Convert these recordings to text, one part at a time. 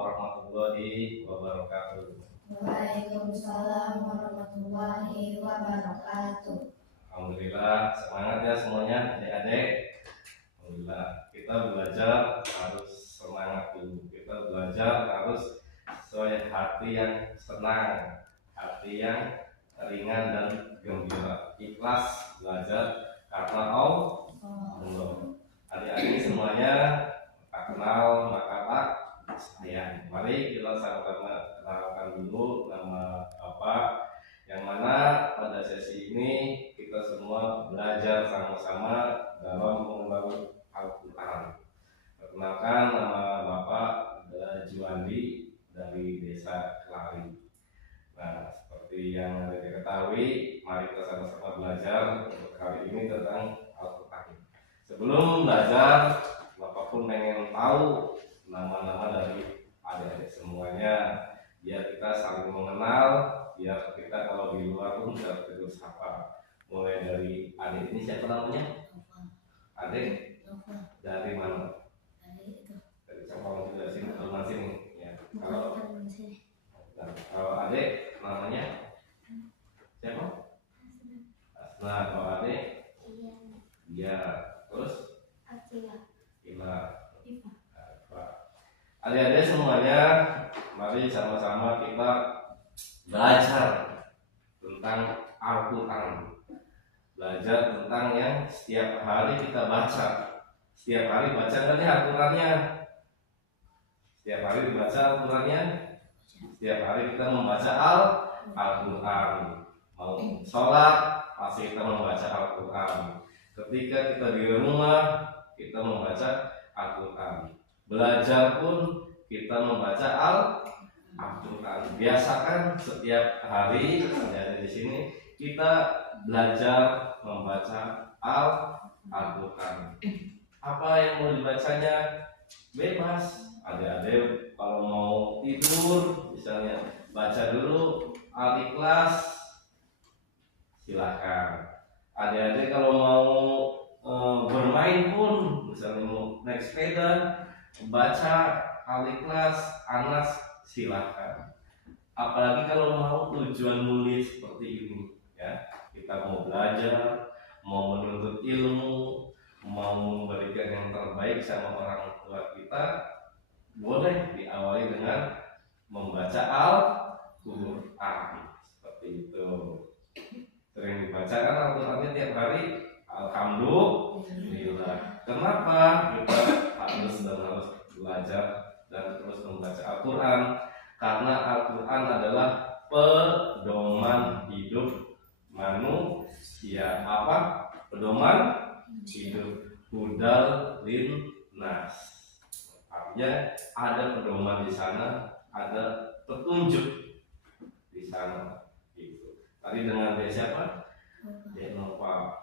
warahmatullahi wabarakatuh. Waalaikumsalam warahmatullahi wabarakatuh. Alhamdulillah, semangat ya semuanya adik-adik. Alhamdulillah, kita belajar harus semangat dulu. Kita belajar harus sesuai hati yang senang, hati yang ringan dan gembira. Ikhlas belajar karena Allah. Adik-adik semuanya tak kenal maka tak sayang. Mari kita sama-sama kenalkan dulu nama Bapak, yang mana pada sesi ini kita semua belajar sama-sama dalam mengenal Al-Quran. Perkenalkan, nama Bapak adalah Juandi dari Desa Kelari. Nah, seperti yang diketahui, mari kita sama-sama belajar untuk kali ini tentang Al-Quran. Sebelum belajar, Bapak pun pengen tahu nama-nama dari adik-adik semuanya, biar kita saling mengenal, biar kita kalau di luar pun bisa terus sapa. Mulai dari adik ini, siapa namanya? Adik dari mana? Dari Cempang juga sini, teman sini. Ya. Kalau adik namanya siapa? Nah, kalau adik? Iya. Terus? Ila. Adik-adik semuanya, mari sama-sama kita belajar tentang Al-Quran. Belajar tentang yang setiap hari kita baca. Setiap hari baca kan ya Al-Qurannya? Setiap hari dibaca Al-Qurannya? Setiap hari kita membaca Al-Quran. Mau sholat, pasti kita membaca Al-Quran. Ketika kita di rumah, kita membaca Al-Quran. Belajar pun kita membaca Al-Quran. Biasakan setiap hari ada di sini kita belajar membaca Al-Quran. Apa yang mau dibacanya bebas. Adik-adik kalau mau tidur misalnya baca dulu Al-Ikhlas, silakan. Adik-adik kalau mau bermain pun misalnya mau naik sepeda baca Al-Ikhlas, Anas, silakan. Apalagi kalau mau tujuan nulis seperti ini ya, kita mau belajar, mau menuntut ilmu, mau memberikan yang terbaik sama orang tua kita, boleh diawali dengan membaca Al-Quran seperti itu. Sering dibacakan Al-Qurannya tiap hari, alhamdulillah. Kenapa kita harus belajar dan terus membaca Al-Quran? Karena Al-Quran adalah pedoman hidup manusia. Apa? Pedoman hidup, hudal linnas. Artinya ada pedoman di sana, ada petunjuk di sana. Gitu. Tadi dengan dia siapa? Dia Nova.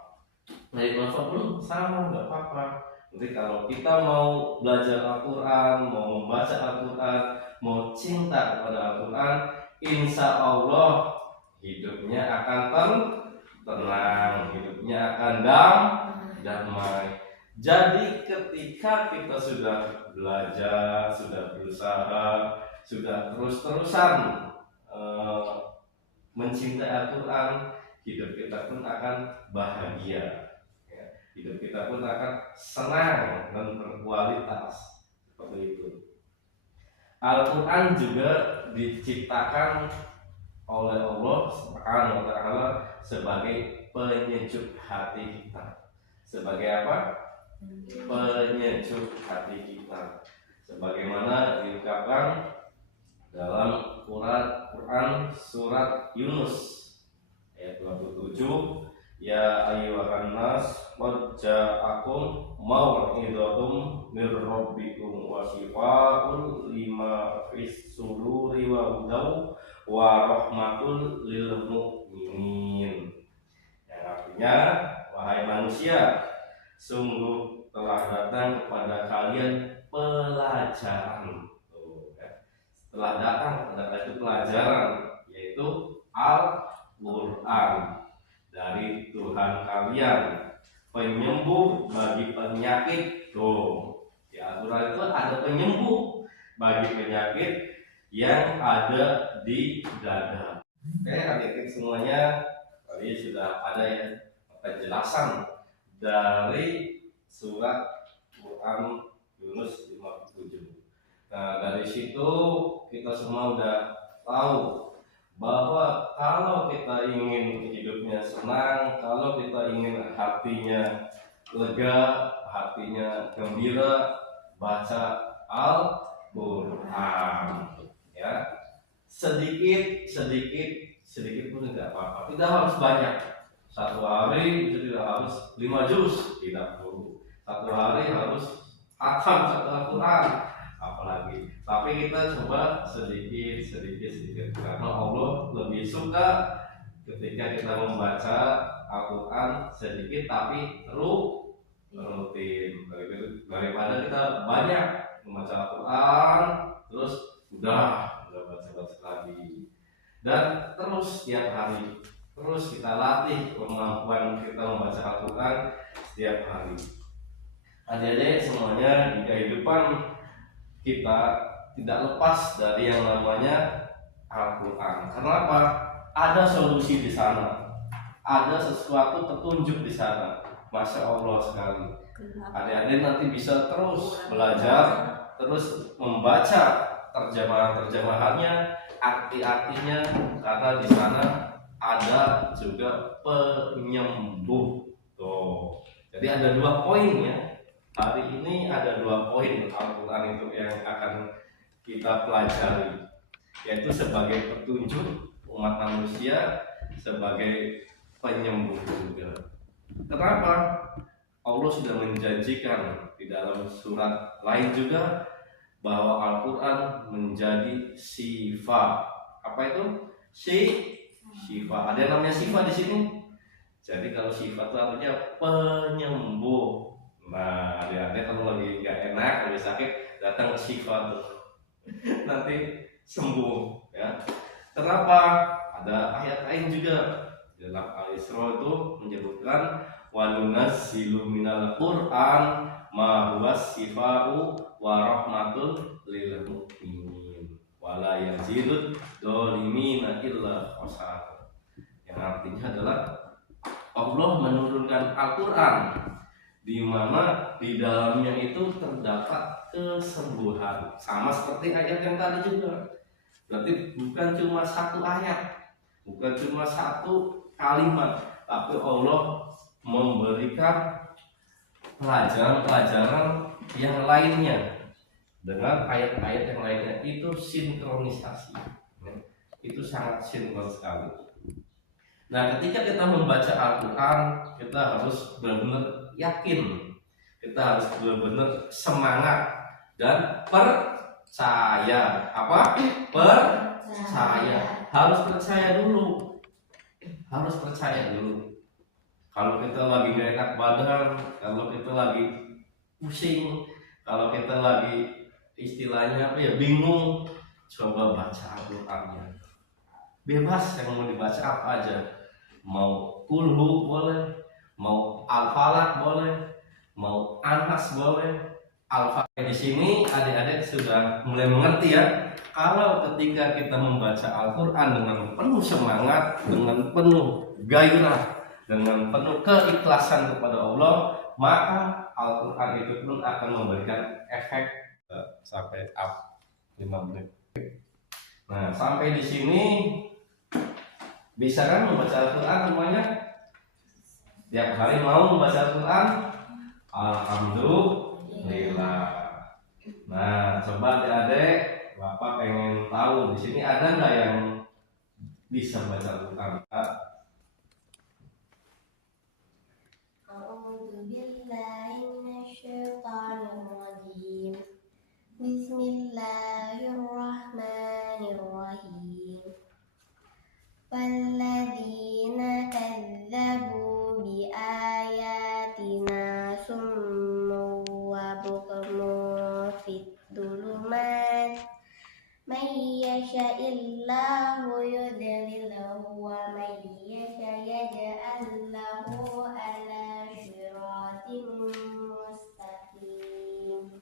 Dari Nova pun sama, nggak apa-apa. Jadi kalau kita mau belajar Al-Quran, mau membaca Al-Quran, mau cinta kepada Al-Quran, insya Allah hidupnya akan tenang, hidupnya akan damai. Jadi ketika kita sudah belajar, sudah berusaha, sudah terus-terusan mencintai Al-Quran, hidup kita pun akan bahagia. Hidup kita pun akan senang dan berkualitas. Seperti itu. Al-Quran juga diciptakan oleh Allah Subhanahu wa Ta'ala sebagai penyejuk hati kita. Sebagai apa? Penyejuk hati kita. Sebagaimana diungkapkan dalam Quran surat Yunus ayat 27, ya ayyuhan nas qad ja'akum mau'izatum mir rabbikum wa shifaa'un lima fis suduri wa hudaw wa rahmatul lil mu'minin. Yang artinya, wahai manusia, sungguh telah datang kepada kalian pelajaran. Setelah datang kepada itu pelajaran, yaitu Al-Quran dari Tuhan kalian, penyembuh bagi penyakit. Tuh, di Al-Quran itu ada penyembuh bagi penyakit yang ada di dada. Oke, adik-adik semuanya, tadi sudah ada ya penjelasan dari surat Quran Yunus 57. Nah, dari situ kita semua udah tahu bahwa kalau kita ingin hidupnya senang, kalau kita ingin hatinya lega, hatinya gembira, baca Al-Quran, ya. Sedikit pun tidak apa-apa, tidak harus banyak. Satu hari itu tidak harus 5 juz, tidak perlu. Satu hari harus hatam satu Al-Quran, apalagi. Tapi kita coba sedikit, karena Allah lebih suka ketika kita membaca Al-Quran sedikit tapi rutin daripada kita banyak membaca Al-Quran terus udah baca lagi, dan terus setiap hari terus kita latih kemampuan kita membaca Al-Quran setiap hari. Adik-adik semuanya, di kehidupan kita tidak lepas dari yang namanya Al-Quran. Kenapa? Ada solusi di sana, ada sesuatu petunjuk di sana. Masya Allah sekali. Adik-adik nanti bisa terus belajar, terus membaca terjemahannya, arti-artinya, karena di sana ada juga penyembuh. Tuh. Jadi ada 2 poinnya. Hari ini ada 2 poin Al-Quran itu yang akan kita pelajari, yaitu sebagai petunjuk umat manusia, sebagai penyembuh juga. Kenapa? Allah sudah menjanjikan di dalam surat lain juga bahwa Al-Quran menjadi syifa. Apa itu? Syifa. Ada yang namanya syifa di sini. Jadi kalau syifa itu artinya penyembuh. Nah, adik-adik kalau lagi nggak enak, lagi sakit, datang ke syifa tuh. Nanti sembuh, ya. Kenapa? Ada ayat lain juga dalam Al-Isra itu menyebutkan wa nunazzilu minal Qur'an ma huwa shifa'u wa rahmatul lil mu'minin wa la yazidud dzalimina illa khasara. Yang artinya adalah Allah menurunkan Al-Quran di mana di dalamnya itu terdapat kesembuhan, sama seperti ayat yang tadi juga. Berarti bukan cuma satu ayat, bukan cuma satu kalimat, tapi Allah memberikan pelajaran-pelajaran yang lainnya dengan ayat-ayat yang lainnya. Itu sinkronisasi, itu sangat sinkron sekali. Nah, ketika kita membaca Al-Quran, kita harus benar-benar yakin, kita harus benar-benar semangat dan percaya. Apa? Percaya. Harus percaya dulu. Kalau kita lagi gak enak badan, kalau kita lagi pusing, kalau kita lagi istilahnya apa ya, bingung, coba baca Al-Qurannya. Bebas yang mau dibaca apa aja. Mau kulhu boleh, mau al-falaq boleh, mau anas boleh. Al-falaq di sini adik-adik sudah mulai mengerti ya. Kalau ketika kita membaca Al-Quran dengan penuh semangat, dengan penuh gairah, dengan penuh keikhlasan kepada Allah, maka Al-Quran itu pun akan memberikan efek sampai up 5 menit. Nah, sampai di sini bisa kan membaca Al-Quran semuanya? Tiap hari mau membaca Al-Quran? Alhamdulillah. Nah, coba adik-adik, Bapak pengen tahu di sini ada nggak yang bisa baca Al-Quran? Bismillahirrahmanirrahim. Walladzina kadzabu biayatina summu wa bukmun fid dhulumat may yasha'illahu yudlilhu wa may yasha' yaj'al lahu ala siratin mustaqim.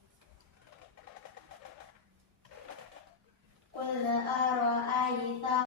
الأرض